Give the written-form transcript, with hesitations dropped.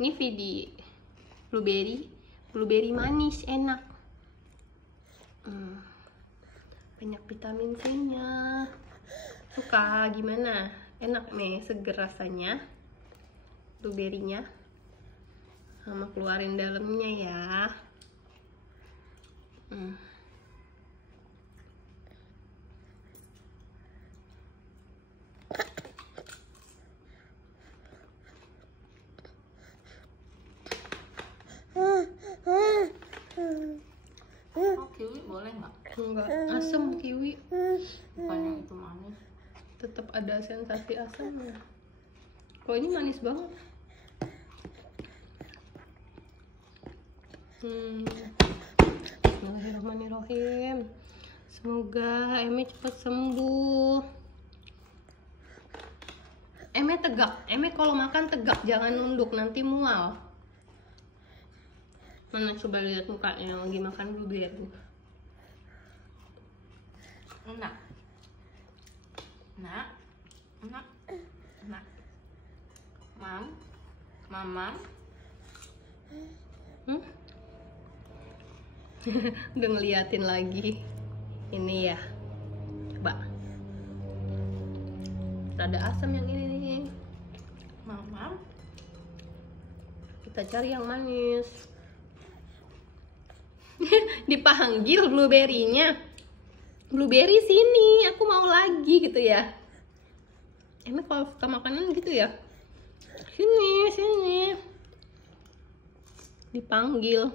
Ini Vidi blueberry manis, enak. Banyak vitamin C-nya. Suka gimana? Enak nih, seger rasanya blueberry-nya. Sama keluarin dalamnya ya. Kiwi boleh nggak? Enggak, asam kiwi. Bukannya itu manis. Tetap ada sensasi asamnya. Kalau ini manis banget. Bismillahirrahmanirrahim. Semoga Eme cepat sembuh. Eme tegak. Eme kalau makan tegak, jangan nunduk, nanti mual. Mana coba lihat mukanya lagi makan blueberry. Enak. Mama. Udah ngeliatin lagi. Ini ya. Coba. Rada asam yang ini nih. Mama. Kita cari yang manis. Dipanggil blueberry-nya. Blueberry sini, aku mau lagi gitu ya. Emang kalau suka makanan gitu ya. Sini. Dipanggil.